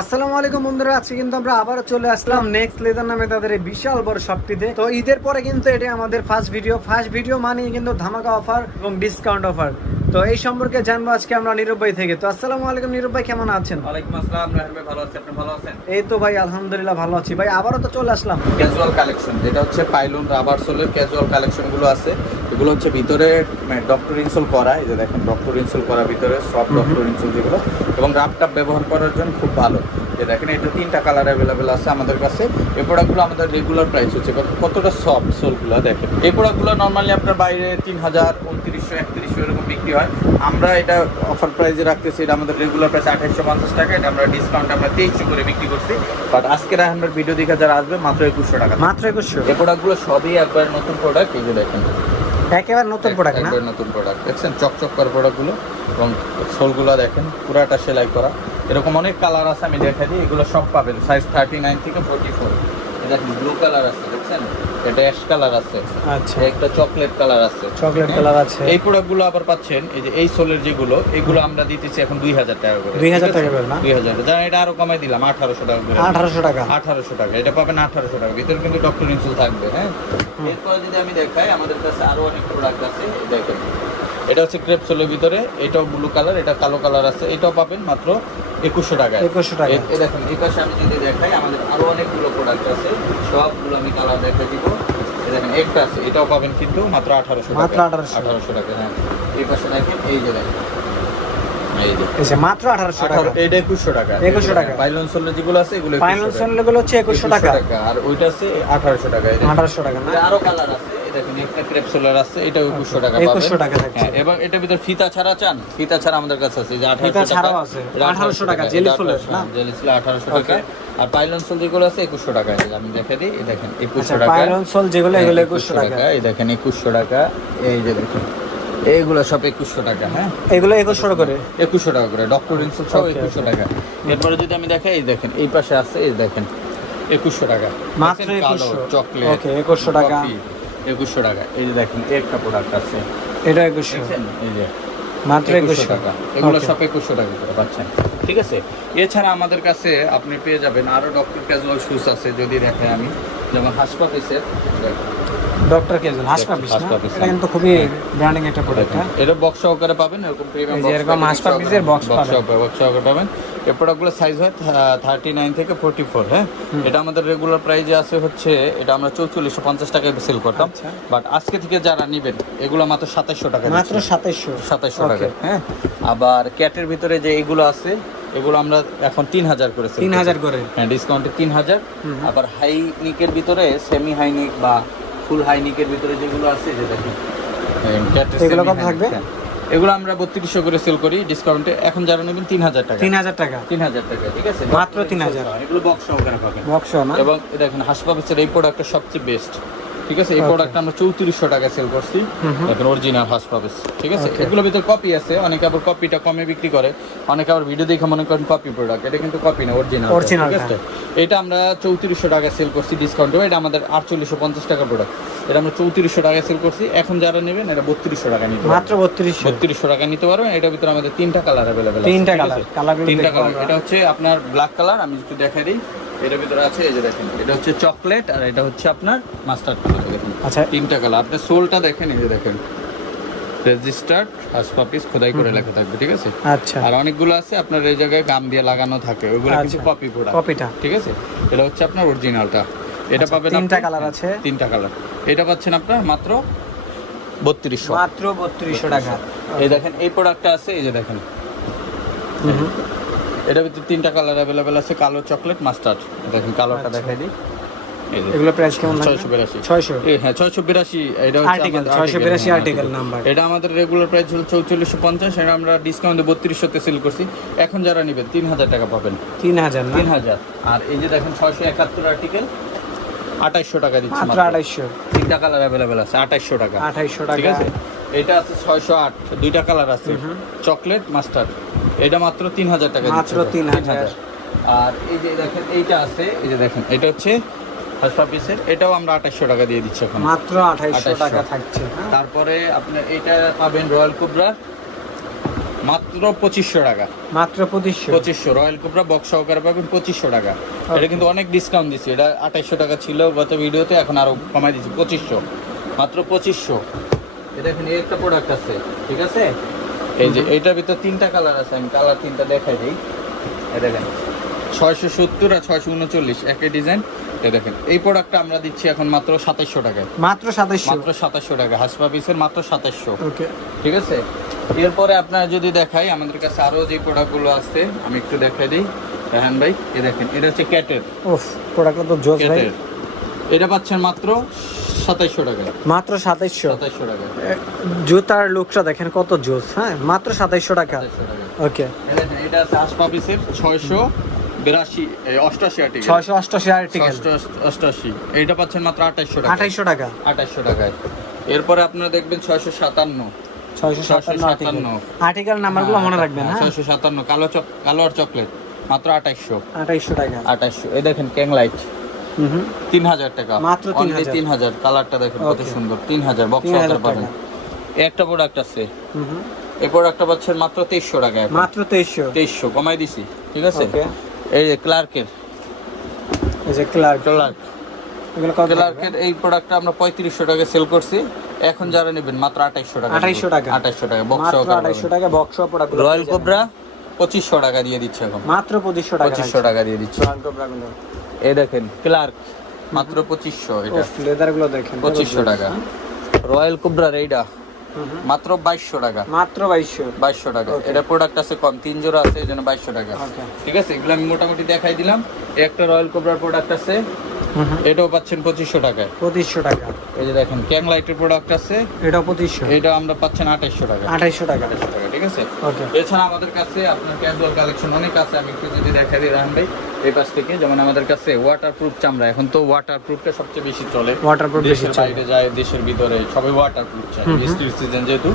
আসসালামু আলাইকুম বন্ধুরা, আজকে কিন্তু আমরা আবারও চলে আসলাম নেক্সট লেদার নামে তাদের এই বিশাল বড় শপটিতে। তো ঈদের পরে কিন্তু এটা আমাদের ফার্স্ট ভিডিও মানে কিন্তু ধামাকা অফার এবং ডিসকাউন্ট অফার। তো এই সম্পর্কে জানবো আজকে আমরা নীরব ভাই থেকে। তো আসসালামু আলাইকুম নীরব ভাই, কেমন আছেন? ওয়ালাইকুম আসসালাম রাহিম ভাই, ভালো আছি, আপনি ভালো আছেন? এই তো ভাই আলহামদুলিল্লাহ ভালো আছি ভাই, আবারও তো চলে আসলাম। ক্যাজুয়াল কালেকশন যেটা হচ্ছে পাইলন রাবার সোলের ক্যাজুয়াল কালেকশন গুলো আছে, এগুলো হচ্ছে ভিতরে ডক্টর ইনসোল করা। এই যে দেখেন ডক্টর ইনসোল করা ভিতরে সব ডক্টর ইনসোল যেগুলো, এবং রাবটাপ ব্যবহার করার জন্য খুব ভালো। যে দেখেন এটা 3টা কালার অ্যাভেলেবেল আছে আমাদের কাছে। এই প্রোডাক্টগুলো আমাদের রেগুলার প্রাইস হচ্ছে কতটা সফট সোলগুলো দেখেন। এই প্রোডাক্টগুলো নর্মালি আপনার বাইরে 3000, 2900, 3100 এরকম বিক্রি হয়। আমরা এটা অফার প্রাইসে রাখতেছি, এটা আমাদের রেগুলার প্রাইস 2850 টাকা। এটা আমরা ডিসকাউন্ট আমরা 2300 করে বিক্রি করছি। বাট আজকে রাহানের ভিডিও দেখে যারা আসবে মাত্র 2100 টাকা, মাত্র 2100। এই প্রোডাক্টগুলো সবই একবার নতুন প্রোডাক্ট। এই যে দেখেন একেবারে নতুন প্রোডাক্ট না, একবার নতুন প্রোডাক্ট দেখছেন, চকচক করে প্রোডাক্টগুলো, এবং সোলগুলো দেখেন পুরাটা সেলাই করা। এরকম অনেক কালার আছে, আমি দেখাই দিই। এগুলো সব পাবেন সাইজ 39 থেকে 44। দেখেন ব্লু কালার আছে, দেখছেন এটা অ্যাশ কালার আছে, আচ্ছা একটা চকলেট কালার আছে, চকলেট কালার আছে। এই প্রোডাক্টগুলো আবার পাচ্ছেন এই যে এই সোলের যেগুলো, এগুলো আমরা দিতেছি এখন 2000 টাকা করে। 2000 টাকা করে না, 2000 জানেন, এটা আরো কমাই দিলাম 1800 টাকা করে। 1800 টাকা, 1800 টাকা এটা পাবেন 1800 টাকা। ভিতরে কিন্তু ডক্টর ইনসুল থাকবে। হ্যাঁ, এরপরে যদি আমি দেখাই আমাদের কাছে আরো অনেক প্রোডাক্ট আছে। দেখেন এটা হচ্ছে ক্রেপ সোলের ভিতরে, এটাও ব্লু কালার, এটা কালো কালার আছে, এটাও পাবেন মাত্র 2100 টাকায়। 2100 টাকা। এই দেখেন এই পাশে আমি যদি দেখাই আমাদের আরো অনেকগুলো প্রোডাক্ট আছে, সবগুলো আমি কালার দেখাই দিব। এই দেখেন একটা আছে, এটাও পাবেন কিন্তু মাত্র 1800 টাকা, মাত্র 1800 টাকা। হ্যাঁ, এই পাশে দেখেন এই যে দেখেন এই যে এই যে মাত্র 1800 টাকা, এটা 2100 টাকা। 2100 টাকা। পাইলন সোলের যেগুলো আছে এগুলো ফাইনাল সোলগুলো হচ্ছে 2100 টাকা, আর ওইটা আছে 1800 টাকা। 1800 টাকা না, আরো কালার আছে, দেখেন একটা ক্রেপ সোলার আছে, এটা 2100 টাকা পাবেন। 2100 টাকা থাকছে। হ্যাঁ, এবং এটার ভিতর ফিতা ছাড়া চান, ফিতা ছাড়া আমাদের কাছে আছে, যে 1800 টাকা ছাড়াও আছে, 1800 টাকা জেলি সোলের না, জেলি সোল 1800 টাকা। আর পাইলন সোল যেগুলো আছে 2100 টাকা। আমি দেখাই দিই, এই দেখেন 2100 টাকা পাইলন সোল যেগুলো এগুলো 2100 টাকা। এই দেখেন 2100 টাকা। এই যে দেখেন এইগুলো সব 2100 টাকা। হ্যাঁ, এগুলো 2100 করে, 2100 টাকা করে ডক্টর ইনসুল সব 2100 টাকা। এরপরে যদি আমি দেখাই, এই দেখেন এই পাশে আছে, এই দেখেন 2100 টাকা মাত্র 2100 চকলেট। ওকে 2100 টাকা, 2100 টাকা। এই যে দেখেন একটা প্রোডাক্ট আছে, এটা 2100, দেখছেন এই যে মাত্র 2100 টাকা। এগুলো সব 2100 টাকা করে পাচ্ছেন। ঠিক আছে, এছাড়া আমাদের কাছে আপনি পেয়ে যাবেন আরো ডক্টর ক্যাজুয়াল শুজ আছে। যদি দেখেন আমি, যেমন হাসপাপিসের ডক্টর কেজন হাসপাপিস না, এটা কিন্তু খুবই ব্র্যান্ডিং একটা প্রোডাক্ট। হ্যাঁ, এটা বক্স সহকারে পাবেন, এরকম প্রিমিয়াম বক্স, এরকম হাসপাপিসের বক্স সহকারে পাবেন। এই প্রোডাক্টগুলো সাইজ হয় 39 থেকে 44। হ্যাঁ, এটা আমাদের রেগুলার প্রাইসে আছে হচ্ছে, এটা আমরা 4450 টাকায় সেল করতাম। বাট আজকে থেকে যারা নেবেন এগুলো মাত্র 2700 টাকা, মাত্র 2700 টাকা। হ্যাঁ, আবার ক্যাটের ভিতরে যে এগুলো আছে এগুলো আমরা এখন 3000 করে সেল 3000 করে। হ্যাঁ, ডিসকাউন্টে 3000। আবার হাই নিকের ভিতরে, সেমি হাই নিক বা ফুল হাই নিকের ভিতরে যেগুলো আছে, যে দেখেন এগুলো কত থাকবে? এগুলো আমরা 3200 করে সেল করি ডিসকাউন্টে। এখন যারা নেবেন 3000 টাকা, 3000 টাকা, 3000 টাকা। ঠিক আছে, মাত্র 3000। এগুলো বক্স সহকারে পাবেন, বক্স না। এবং দেখেন হাসপাপিসের এই প্রোডাক্টটা সবচেয়ে বেস্ট। ঠিক আছে, এই প্রোডাক্টটা আমরা 3400 টাকায় সেল করছি। দেখেন অরিজিনাল হাসপাপিস। ঠিক আছে, এগুলোর ভিতরে কপি আছে, অনেকে আবার কপিটা কমে বিক্রি করে, অনেকে আবার ভিডিও দেখে মনে করেন কপি প্রোডাক্ট। এটা কিন্তু কপি না, অরিজিনাল। ঠিক আছে, এটা আমরা 3400 টাকায় সেল করছি ডিসকাউন্টে। এটা আমাদের 4850 টাকা প্রোডাক্ট, এটা আমরা 3400 টাকায় সেল করছি। এখন যারা নেবেন এটা 3200 টাকা নিতে, মাত্র 3200 টাকা নিতে পারবেন। এটার ভিতরে আমাদের 3টা কালার অ্যাভেলেবেল আছে। 3টা কালার, 3টা কালার। এটা হচ্ছে আপনার ব্ল্যাক কালার, আমি একটু দেখাই দিই। এটার ভিতরে আছে, এই যে দেখেন এটা হচ্ছে চকলেট, আর এটা হচ্ছে আপনার মাস্টার্ড কালার। দেখেন আচ্ছা 3টা কালার। আপনি সোলটা দেখেন, এই যে দেখেন রেজিস্টার্ড হাসপাপিস খোদাই করে লেখা থাকবে। ঠিক আছে, আচ্ছা। আর অনেকগুলো আছে আপনার এই জায়গায় গাম দিয়ে লাগানো থাকে, ওইগুলো কিন্তু কপি প্রোডাক্ট, কপিটা। ঠিক আছে, এটা হচ্ছে আপনার অরিজিনালটা। এটা পাবেন 3টা কালার আছে, 3টা কালার। এটা পাচ্ছেন আপনার মাত্র 3200, মাত্র 3200 টাকা। এই দেখেন এই প্রোডাক্টটা আছে, এই যে দেখেন এটার ভিতরে 3টা কালার অ্যাভেলেবেল আছে, কালো, চকলেট, মাস্টার্ড। দেখেন কালোটা দেখাই দিই। এগুলো প্রাইস কেমন? 682। 600। হ্যাঁ 682। এটা হচ্ছে আর্টিকেল 682 আর্টিকেল নাম্বার। এটা আমাদের রেগুলার প্রাইস হলো 4450, এটা আমরা ডিসকাউন্টে 3200 তে সেল করছি। এখন যারা নেবেন 3000 টাকা পাবেন। 3000 না, 3000। আর এই যে দেখেন 671 আর্টিকেল 2800 টাকা দিচ্ছি মাত্র 2800। 3টা কালার অ্যাভেলেবেল আছে, 2800 টাকা। 2800 টাকা। ঠিক আছে, এটা আছে 608, 2টা কালার আছে, চকলেট, মাস্টার্ড। এটা মাত্র 3000 টাকা দিচ্ছি, মাত্র 3000। আর এই যে দেখেন এইটা আছে, এই যে দেখেন এটা হচ্ছে হাসপাপিসের, এটাও আমরা 2800 টাকা দিয়ে দিচ্ছি এখন, মাত্র 2800 টাকা থাকছে। তারপরে আপনার এইটা পাবেন রয়্যাল কোবরা মাত্র 2500 টাকা। মাত্র 2500 রয়্যাল কোবরা বক্স সহকারে পাবেন 2500 টাকা। এটা কিন্তু অনেক ডিসকাউন্ট দিচ্ছি, এটা 2800 টাকা ছিল গত ভিডিওতে, এখন আরো কমাই দিচ্ছি 2500, মাত্র 2500। এটা দেখেন এই একটা প্রোডাক্ট আছে, ঠিক আছে? এই যে এইটার ভিতর 3টা কালার আছে, আমি কালার 3টা দেখাই দিই। এই দেখেন 670 আর 639 একই ডিজাইন। এই দেখেন এই প্রোডাক্টটা আমরা দিচ্ছি এখন মাত্র 2700 টাকায়। মাত্র 2700, মাত্র 2700 টাকা হাসপা পিসের, মাত্র 2700। ওকে, ঠিক আছে। এরপরে আপনারা যদি দেখাই আমাদের কাছে আরো যে প্রোডাক্টগুলো আছে আমি একটু দেখাই দিই রাহান ভাই। এই দেখেন এটা হচ্ছে ক্যাটের। উফ, প্রোডাক্টটা তো জোস ভাই। ক্যাটের এটা পাচ্ছেন মাত্র 2700 টাকায়। মাত্র 2700 টাকা। জুতার লুকটা দেখেন কত জোস। হ্যাঁ, মাত্র 2700 টাকা। 2700 টাকা। ওকে, এটা আছে হাসপা পিসের 688 আর্টিকেল। 688 আর্টিকেল, 688। এইটা পাচ্ছেন মাত্র 2800 টাকা। 2800 টাকা। 2800 টাকায়। এরপরে আপনারা দেখবেন 657 আর্টিকেল নাম্বারগুলো মনে রাখবেন। হ্যাঁ, 657 কালো আর চকলেট, মাত্র 2800 টাকা। 2800। এই দেখেন ক্যাং লাইট 3000 টাকা, মাত্র 3000। কালারটা দেখেন কত সুন্দর, 3000 বক্স আকারে পাবেন। এই একটা প্রোডাক্ট আছে, এই প্রোডাক্টটা পাচ্ছেন মাত্র 2300 টাকা। মাত্র 2300 কমাই দিছি, ঠিক আছে? ওকে, এই যে ক্লার্কের, এই যে ক্লার্কের এই প্রোডাক্টটা আমরা 3500 টাকা সেল করছি, এখন যারা নেবেন মাত্র 2800 টাকা। 2800 টাকা, 2800 টাকা বক্স মাত্র আকারে 2800 টাকা বক্স প্রোডাক্ট। রয়্যাল কোবরা 2500 টাকা দিয়ে দিচ্ছে এখন, মাত্র 2500 টাকা। 2500 টাকা দিয়ে দিচ্ছে রয়্যাল কোবরাগুলো। এই দেখেন ক্লার্ক মাত্র 2500। এটা লেদার গুলো দেখেন 2500 টাকা। রয়্যাল কোবরার এইটা মাত্র 2200 টাকা। মাত্র 2200 টাকা। এটা প্রোডাক্ট আছে কম, 3 জোড়া আছে, এজন্য 2200 টাকা। ঠিক আছে, এগুলো আমি মোটামুটি দেখাই দিলাম। এই একটা রয়্যাল কোবরার প্রোডাক্ট আছে, এটাও পাচ্ছেন 2500 টাকায়। 2500 টাকা। এই যে দেখেন ক্যাং লাইটের প্রোডাক্ট আছে, এটাও 2500। এটা আমরা পাচ্ছেন 2800 টাকা। 2800 টাকা। ঠিক আছে। ওকে, এছাড়া আমাদের কাছে আপনার ক্যাজুয়াল কালেকশন অনেক আছে, আমি একটু যদি দেখাই দিই রাহান ভাই এই পাশ থেকে। যেমন আমাদের কাছে ওয়াটারপ্রুফ চামড়া, এখন তো ওয়াটারপ্রুফটা সবচেয়ে বেশি চলে, ওয়াটারপ্রুফ বেশি দেশের বাইরে যায়, দেশের ভিতরে সবাই ওয়াটারপ্রুফ চায়, বৃষ্টির সিজন যেহেতু।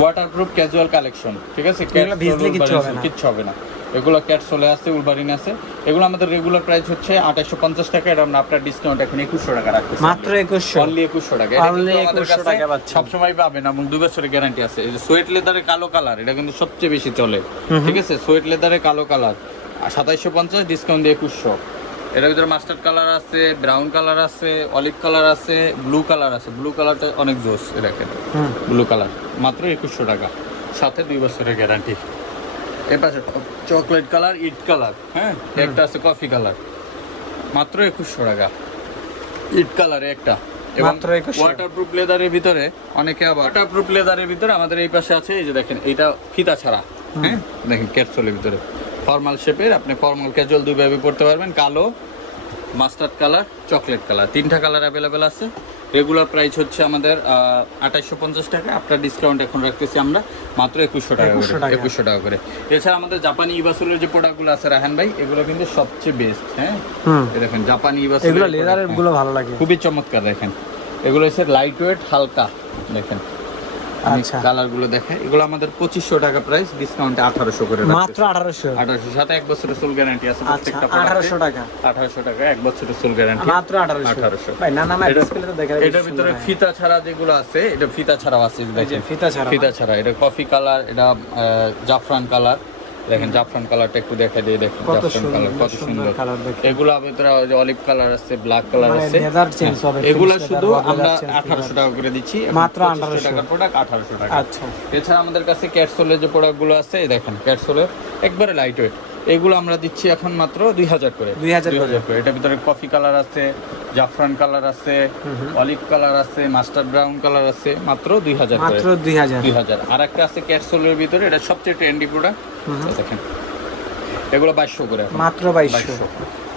ওয়াটারপ্রুফ ক্যাজুয়াল কালেকশন, ঠিক আছে? ভিজলে কিচ্ছু হবে না। এগুলো ক্যাটসোলে আছে, উলবারিন আছে। এগুলো আমাদের রেগুলার প্রাইস হচ্ছে 2850 টাকা, এটা আমরা আপনার ডিসকাউন্ট এখন 2100 টাকা রাখতেছি। মাত্র 2100, অনলি 2100 টাকা। এটা কিন্তু আমাদের কাছে সব সময় পাবেন এবং 2 বছরের গ্যারান্টি আছে। এই যে সোয়েট লেদারের কালো কালার, এটা কিন্তু সবচেয়ে বেশি চলে, ঠিক আছে? সোয়েট লেদারের কালো কালার 2750, ডিসকাউন্ট দিয়ে 2100। এটার ভিতরে মাস্টার্ড কালার আছে, ব্রাউন কালার আছে, অলিভ কালার আছে, ব্লু কালার আছে। ব্লু কালারটা অনেক জোস, দেখেন ব্লু কালার মাত্র 2100 টাকা, সাথে 2 বছরের গ্যারান্টি। এর পাশে চকলেট কালার, ইট কালার, হ্যাঁ, একটা আছে কফি কালার, মাত্র 2100 টাকা। ইট কালারে একটা, এবং ওয়াটারপ্রুফ লেদারের ভিতরে অনেকে আবার ওয়াটারপ্রুফ লেদারের ভিতরে আমাদের এই পাশে আছে। এই যে দেখেন এটা ফিতা ছাড়া, হ্যাঁ, দেখেন ক্যাপসুলের ভিতরে ফর্মাল শেপের, আপনি ফর্মাল ক্যাজুয়াল দুইভাবে পড়তে পারবেন। কালো, মাস্টার্ড কালার, চকলেট কালার, 3টা কালার অ্যাভেলেবেল আছে। রেগুলার প্রাইস হচ্ছে আমাদের 2850 টাকা, আপনার ডিসকাউন্ট এখন রাখতেছি আমরা মাত্র 2100 টাকা করে। 2100 টাকা করে। এছাড়া আমাদের জাপানি ইবাসুলের যে প্রোডাক্টগুলো আছে রাহান ভাই, এগুলো কিন্তু সবচেয়ে বেস্ট। হ্যাঁ, এই দেখেন জাপানি ইবাসুল, এগুলো লেদারের গুলো ভালো লাগে, খুবই চমৎকার। দেখেন এগুলো হচ্ছে লাইট ওয়েট, হালকা। দেখেন আচ্ছা, কালার গুলো দেখেন, এগুলো আমাদের 2500 টাকা প্রাইস, ডিসকাউন্টে 1800 করে রাখতেছি। মাত্র 1800 সাথে 1 বছরের সোল গ্যারান্টি আছে প্রত্যেকটা 1800 টাকা। 1800 টাকা 1 বছরের সোল গ্যারান্টি, মাত্র 1800 ভাই। না না, ডিসপ্লেতে দেখা যায়। এটার ভিতরে ফিতা ছাড়া যেগুলো আছে, এটা ফিতা ছাড়াও আছে, দেখেন ফিতা ছাড়া। এটা কফি কালার, এটা জাফরান কালার। দেখেন জাফরান কালারটা একটু দেখা দিয়ে, দেখেন জাফরান কালার কত সুন্দর। এগুলো ভিতরে অলিভ কালার আছে, ব্ল্যাক কালার আছে। এগুলো শুধু আমরা 1800 টাকা করে দিচ্ছি, মাত্র 1800 টাকার প্রোডাক্ট 1800 টাকা। আচ্ছা, এছাড়া আমাদের কাছে ক্যাটসোলের যে প্রোডাক্টগুলো আছে, এই দেখেন ক্যাটসোলের একবারে লাইট ওয়েট, এগুলো আমরা দিচ্ছি এখন মাত্র 2000 করে। 2000 করে। এটার ভিতরে কফি কালার আছে, জাফরান কালার আছে, অলিভ কালার আছে, মাস্টার্ড ব্রাউন কালার আছে, মাত্র 2000 করে। মাত্র 2000। আর একটা আছে ক্যাটসোলের ভিতরে, এটা সবচেয়ে ট্রেন্ডি প্রোডাক্ট, দেখেন এগুলো 2200 করে, মাত্র 2200।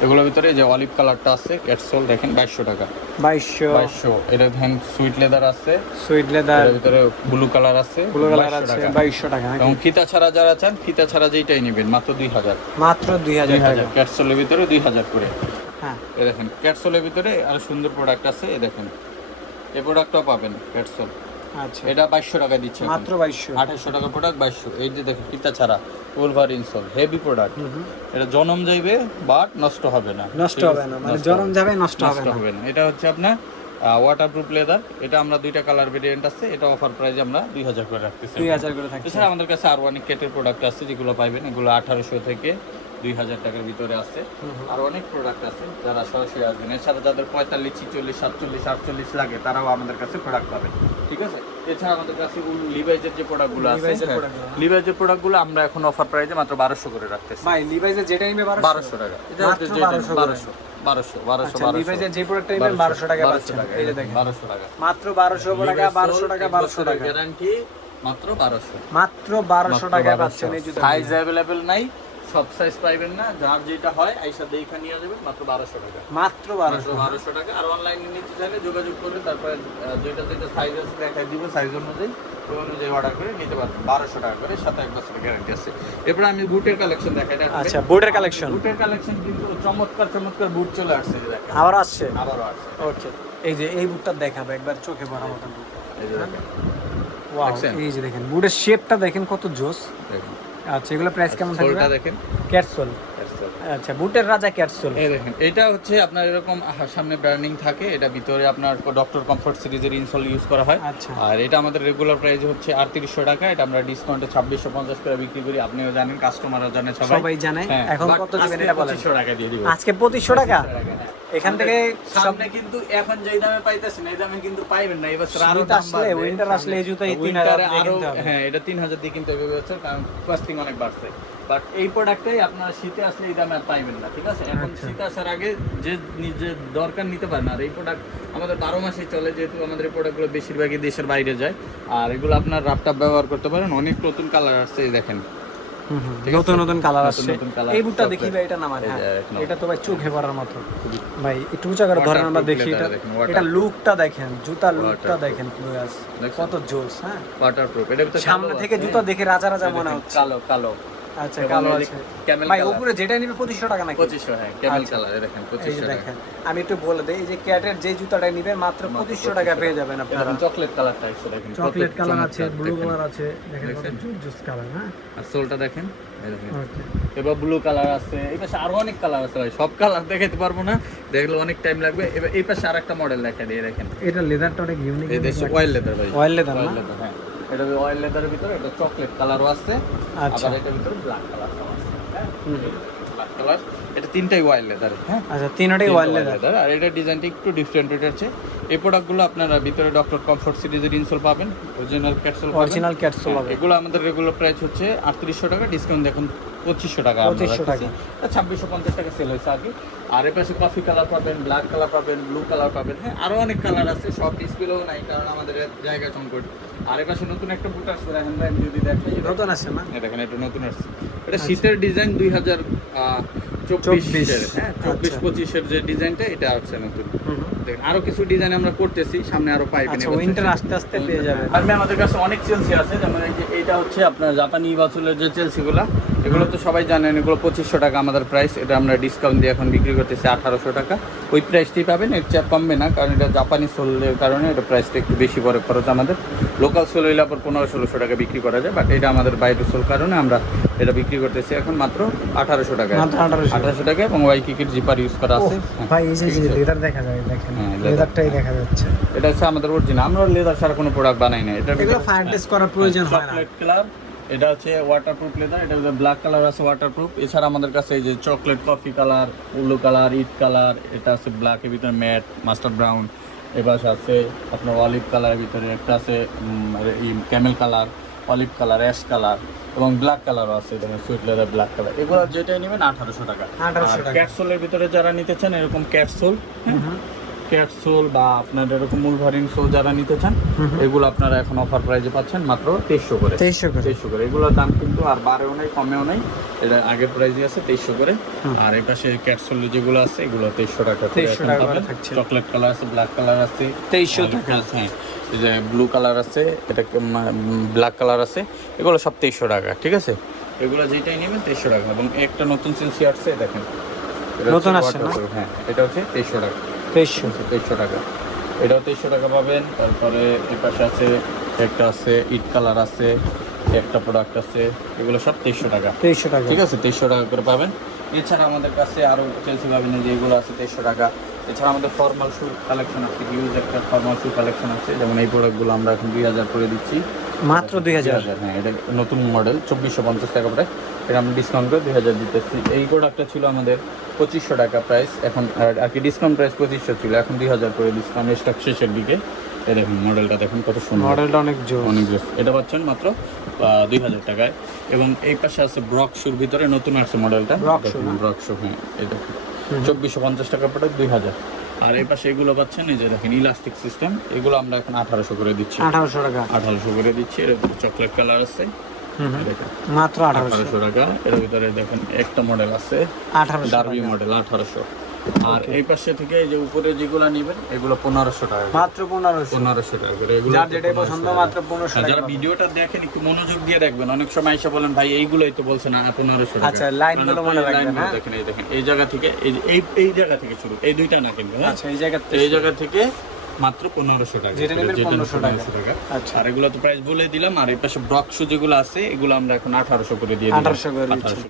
এগুলোর ভিতরে যে অলিভ কালারটা আছে ক্যাটসোল, দেখেন 2200 টাকা। 2200। এটা দেখেন সুইট লেদার আছে, সুইট লেদার, এর ভিতরে ব্লু কালার আছে, ব্লু কালার আছে 2200 টাকা। এবং ফিতা ছাড়া যারা চান, ফিতা ছাড়া যেটাই নেবেন মাত্র 2000, মাত্র 2000 টাকা। ক্যাটসোলের ভিতরে 2000 করে। হ্যাঁ, এই দেখেন ক্যাটসোলের ভিতরে আরো সুন্দর প্রোডাক্ট আছে, এই দেখেন এই প্রোডাক্টটাও পাবেন ক্যাটসোল। আচ্ছা, এটা 2200 টাকা দিচ্ছে মাত্র। 2800 টাকা প্রোডাক্ট 2200। এই যে দেখেন ফিতা ছাড়া ওলভার ইনসোল, হেভি প্রোডাক্ট। এটা জনম যাইবে বাট নষ্ট হবে না, নষ্ট হবে না, মানে জনম যাবে নষ্ট হবে না। এটা হচ্ছে আপনার ওয়াটারপ্রুফ লেদার, এটা আমরা দুইটা কালার ভেরিয়েন্ট আছে, এটা অফার প্রাইসে আমরা 2000 করে রাখতেছি। 2000 করে থাকছে। এছাড়া আমাদের কাছে আরো অনেক কেটের প্রোডাক্ট আছে যেগুলো পাইবেন, এগুলো 1800 থেকে 2000 টাকার ভিতরে আছে। আর অনেক প্রোডাক্ট আছে যারা সরাসরি আসবেন। এছাড়া যাদের 45, 46, 47, 48 লাগে তারাও আমাদের কাছে প্রোডাক্ট পাবে, ঠিক আছে। এছাড়া আমাদের কাছে লিভাইজের যে প্রোডাক্টগুলো আছে, লিভাইজের প্রোডাক্টগুলো আমরা এখন অফার প্রাইসে মাত্র 1200 করে রাখতেছি। ভাই লিভাইজের যেটা নিবে 1200 টাকা, এটা মাত্র 1200 1200 লিভাইজের যে প্রোডাক্টটা নিবেন 1200 টাকা পাচ্ছেন। এই যে দেখেন 1200 টাকা, মাত্র 1200 টাকা, 1200 টাকা, 1200 টাকা গ্যারান্টি, মাত্র 1200, মাত্র 1200 টাকায় পাচ্ছেন এই জুতা। সাইজ अवेलेबल নাই, সব সাইজ পাইবেন না, যার যেটা হয় আইসা দেখে নিয়ে যাবেন, মাত্র 1200 টাকা, মাত্র 1200 টাকা। আর অনলাইনে নিতে চাইলে যোগাযোগ করে তারপরে যেটা যেটা সাইজ আছে দেখাই দিব, সাইজ অনুযায়ী ওই অনুযায়ী অর্ডার করে নিতে পারবেন। 1200 টাকা করে, সাথে 1 বছরের গ্যারান্টি আছে। এরপর আমি বুটের কালেকশন দেখাই। আচ্ছা, বুটের কালেকশন, বুটের কালেকশন কিন্তু চমৎকার চমৎকার বুট চলে আসছে, যে দেখেন আবার আসছে, আবারও আসছে। ওকে, এই যে এই বুটটা দেখাবো একবার, চোখে পড়ার মতো বুট। এই যে দেখেন, ওয়াও, দেখছেন? এই যে দেখেন বুটের শেপটা দেখেন কত জোস। দেখেন আচ্ছা, এগুলো প্রাইস কেমন থাকবে? সোলটা দেখেন, ক্যাটসোল। আচ্ছা, বুটের রাজা ক্যাটসোল। এই দেখেন, এটা হচ্ছে আপনার এরকম সামনে ব্র্যান্ডিং থাকে, এটা ভিতরে আপনার ডক্টর কমফোর্ট সিরিজের ইনসোল ইউজ করা হয়। আচ্ছা, আর এটা আমাদের রেগুলার প্রাইস হচ্ছে 3800 টাকা, এটা আমরা ডিসকাউন্টে 2650 করে বিক্রি করি। আপনিও জানেন, কাস্টমাররা জানে, সবাই জানে। হ্যাঁ, এখন কত দিবেন এটা বলেন? 2500 টাকা দিয়ে দিব আজকে 2500 টাকা। এখান থেকে সামনে কিন্তু এখন যেই দামে পাইতেছেন এই দামে কিন্তু পাইবেন না, এবার আরো শীত দাম আসলে, বাড়বে। উইন্টার আসলে এই জুতা উইন্টারে 3000 দিয়ে আরো, কিনতে হবে। হ্যাঁ, এটা 3000 দিয়ে কিনতে হবে হচ্ছে, কারণ কস্টিং অনেক বাড়ছে। বাট এই প্রোডাক্টটাই আপনারা শীতে আসলে এই দামে আর পাইবেন না, ঠিক আছে। এখন আচ্ছা। শীত আসার আগে যে নিজে দরকার নিতে পারেন। আর এই প্রোডাক্ট আমাদের 12 মাসই চলে, যেহেতু আমাদের এই প্রোডাক্টগুলো বেশিরভাগই দেশের বাইরে যায়। আর এগুলো আপনার রাপটাপ ব্যবহার করতে পারেন, অনেক নতুন কালার আসছে, এই দেখেন নতুন নতুন কালার নতুন আসছে। নতুন colour এই বুটটা আসছে। দেখি ভাই, এটা নামান। এই যে হ্যাঁ, এখনো। এটা তো ভাই চোখে পড়ার মতো ভাই। একটু উঁচা করে ধরেন, আমরা Waterproof দেখি leather এটা। দেখেন, waterproof। এটা লুকটা দেখেন, জুতার লুকটা Waterproof। দেখেন, প্লাস দেখছেন? কত জোস। হ্যাঁ, ওয়াটারপ্রুফ, এটা ভিতরে সামনে থেকে জুতা দেখে রাজা রাজা মনে হচ্ছে। কালো কালো, আচ্ছা, এবং কালো এই আছে camel ভাই। colour। উপরে যেটা নিবে 2500 টাকা নাকি? 2500, হ্যাঁ, ক্যামেল আচ্ছা। কালার, দেখেন এই যে 2500 টাকা। দেখেন, আমি একটু বলে দেই, এই যে ক্যাটের যে জুতাটা নিবে মাত্র 2500 টাকা পেয়ে যাবেন আপনারা। চকলেট কালারটা আছে, দেখেন চকলেট কত কালার আছে, চমৎকার, ব্লু দেখেন। কালার আছে, দেখেন কত দেখছেন? জোস কালার। হ্যাঁ, আর সোলটা দেখেন, এই দেখেন। ওকে, এবার ব্লু কালার আছে, এই পাশে আরো অনেক কালার আছে ভাই, সব কালার দেখাতে পারবো না, দেখলে অনেক টাইম লাগবে। এবার এই পাশে আরেকটা মডেল দেখা দিয়ে, দেখেন এটা লেদারটা অনেক ইউনিক। এই দেশে অয়েল লেদার ভাই, অয়েল লেদার না? অয়েল লেদার, হ্যাঁ। এটা অয়েল লেদারের ভিতরে এটা চকলেট কালারও আছে, আচ্ছা। আবার এটার ভিতরে ব্ল্যাক কালারও আছে, হ্যাঁ, ব্ল্যাক কালার। এটা তিনটাই অয়েল লেদার, হ্যাঁ, আচ্ছা, তিনটাই অয়েল লেদার। আর এটা ডিজাইনটা একটু ডিফারেন্ট হচ্ছে। এই প্রোডাক্টগুলো আপনারা ভিতরে ডক্টর কমফোর্ট সিরিজের ইনসোল পাবেন, অরিজিনাল ক্যাটসোল পাবেন। অরিজিনাল ক্যাটসোল হবে। এগুলো আমাদের রেগুলার প্রাইস হচ্ছে 3800 টাকা, ডিসকাউন্ট দেখুন 2500 টাকা, 2500 টাকা। 2650 টাকা সেল হয়েছে আগে। আর এর পাশে কফি কালার পাবেন, ব্ল্যাক কালার পাবেন, ব্লু কালার পাবেন, হ্যাঁ, আরো অনেক কালার আছে, সব ডিসপ্লেও নাই কারণ আমাদের জায়গা সংকট। আর এর পাশে নতুন একটা বুট আসছে, দেখেন ভাই, আমি যদি দেখাই, নতুন আছে না? এই দেখেন, এটা নতুন আসছে। এটা শীতের ডিজাইন 2024 এর, হ্যাঁ, 24-25 এর যে ডিজাইনটা, এটা আছে নতুন। দেখেন আরো কিছু ডিজাইন আমরা করতেছি, সামনে আরো পাইবেন। আচ্ছা, উইন্টার আস্তে আস্তে পেয়ে যাবে। আর আমাদের কাছে অনেক চেলসি আছে, যেমন এই যে এইটা হচ্ছে আপনার জাপানি বাছুলের যে চেলসিগুলো, এগুলো তো সবাই জানেন, এগুলো 2500 টাকা আমাদের প্রাইস। এটা আমরা ডিসকাউন্ট দিয়ে এখন বিক্রি করতেছি 1800 টাকা। ওই প্রাইসটি পাবেন, এর চেয়ে কমবে না, কারণ এটা জাপানি সোলের কারণে এটা প্রাইসটা একটু বেশি পড়ে খরচ আমাদের। লোকাল সোল হইলে আবার 1500-1600 টাকা বিক্রি করা যায়, বাট এটা আমাদের বাইরের সোল কারণে আমরা এটা বিক্রি করতেছি এখন মাত্র 1800 টাকা। মাত্র 1800 টাকা, এবং ওয়াই কিকের জিপার ইউজ করা আছে। ভাই, এই যে লেদার দেখা যায়, দেখেন হ্যাঁ, leather। লেদারটাই দেখা যাচ্ছে। এটা হচ্ছে আমাদের অরিজিনাল, আমরা লেদার ছাড়া কোনো প্রোডাক্ট বানাই না। এটা এগুলো ফায়ার টেস্ট করার প্রয়োজন হয় না। চকলেট কালার, এটা হচ্ছে ওয়াটারপ্রুফ লেদার, এটা ব্ল্যাক কালার আছে ওয়াটারপ্রুফ। এছাড়া আমাদের কাছে এই যে chocolate coffee colour, blue colour, ইট কালার, এটা আছে ব্ল্যাকের ভিতরে ম্যাট মাস্টার্ড ব্রাউন। এবার আছে আপনার অলিভ কালারের ভিতরে, একটা আছে Camel colour, olive colour, ash colour, এবং ব্ল্যাক কালারও আছে, যেমন সুইট লেদার ব্ল্যাক কালার। এগুলো যেটাই নেবেন 1800 টাকা। 1800 টাকা। ক্যাটসোলের ভিতরে যারা নিতে চান, এরকম ক্যাটসোল, ক্যাটসোল বা আপনার এরকম মুলভারিন সোল যারা নিতে চান, এগুলো আপনারা এখন অফার প্রাইসে পাচ্ছেন মাত্র 2300 করে। 2300 করে। এগুলোর দাম কিন্তু আর বাড়েও নাই, কমেও নাই, এটা আগের প্রাইসে আছে 2300 করে। আর এই পাশে ক্যাটসোল যেগুলো আছে, এগুলো 2300 টাকা করে 2300 টাকা করে পাবেন। থাকছে। চকলেট কালার আছে, ব্ল্যাক কালার আছে, 2300 টাকা। হ্যাঁ, এই যে ব্লু কালার আছে, এটা ব্ল্যাক কালার আছে, এগুলো সব 2300 টাকা, ঠিক আছে। এগুলো যেটাই নেবেন 2300 টাকা। এবং একটা নতুন সেলসি আসছে, দেখেন, এটা নতুন হচ্ছে আসছে না? waterproof, হ্যাঁ, এটা হচ্ছে 2300 টাকা। 2300 টাকা, এটাও 2300 টাকা পাবেন। তারপরে এর পাশে আছে একটা আছে ইট কালার আছে, একটা প্রোডাক্ট আছে, এগুলো সব 2300 টাকা, 2300 টাকা। ঠিক আছে, 2300 টাকা করে পাবেন। এছাড়া আমাদের কাছে আরও চেলসি পাবেন, যে এগুলো আছে 2300 টাকা। এছাড়া আমাদের ফর্মাল শু কালেকশন আছে, ইউজ একটা ফর্মাল শু কালেকশন আছে, যেমন এই প্রোডাক্টগুলো আমরা এখন 2000 করে দিচ্ছি মাত্র 2000। হ্যাঁ, এটা নতুন মডেল 2450 টাকা প্রাইস, এটা আমরা ডিসকাউন্ট করে 2000 দিতেছি। এই প্রোডাক্টটা ছিল আমাদের 2500 টাকা প্রাইস, এখন আর কি ডিসকাউন্ট প্রাইস 2500 ছিল, এখন 2000 করে ডিসকাউন্ট, স্টক শেষের দিকে। এই দেখুন মডেলটা দেখুন কত সুন্দর, মডেলটা অনেক জোর, অনেক জোর। এটা পাচ্ছেন মাত্র 2000 টাকায়। এবং এই পাশে আছে ব্রক শুর ভিতরে নতুন আছে মডেলটা, ব্রক শু, ব্রক শু, হ্যাঁ এই দেখুন 2450 টাকা প্রোডাক্ট 2000। আর এই পাশে এগুলো পাচ্ছেন, এই যে দেখেন ইলাস্টিক সিস্টেম, এগুলো আমরা এখন 1800 করে দিচ্ছি, 1800 টাকা, 1800 করে দিচ্ছি। এর ভিতরে চকলেট কালার আছে, দেখেন মাত্র 1800 টাকা। এর ভিতরে দেখেন একটা মডেল আছে 1800 ডার্বি মডেল 1800। আর এই পাশে থেকে এই যে উপরে যেগুলো নেবেন এগুলো 1500 টাকা, মাত্র 1500 টাকা করে। এগুলো যার যেটাই পছন্দ মাত্র 1500 টাকা। যারা ভিডিওটা দেখেন একটু মনোযোগ দিয়ে দেখবেন, অনেক সময় এসে বলেন ভাই এইগুলোই তো বলছেন, না 1500 টাকা। আচ্ছা, লাইনগুলো মনে রাখবেন, হ্যাঁ দেখেন, এই দেখেন এই জায়গা থেকে এই জায়গা থেকে শুরু, এই দুইটা না কিন্তু, হ্যাঁ আচ্ছা এই জায়গা এই জায়গা থেকে মাত্র 1500 টাকা, যেটা নেবেন 1500 টাকা। আচ্ছা, আর এগুলো তো প্রাইস বলে দিলাম। আর এই পাশে ব্রক শু যেগুলো আছে এগুলো আমরা এখন 1800 করে দিয়ে দিলাম, 1800 করে দিচ্ছি। 1800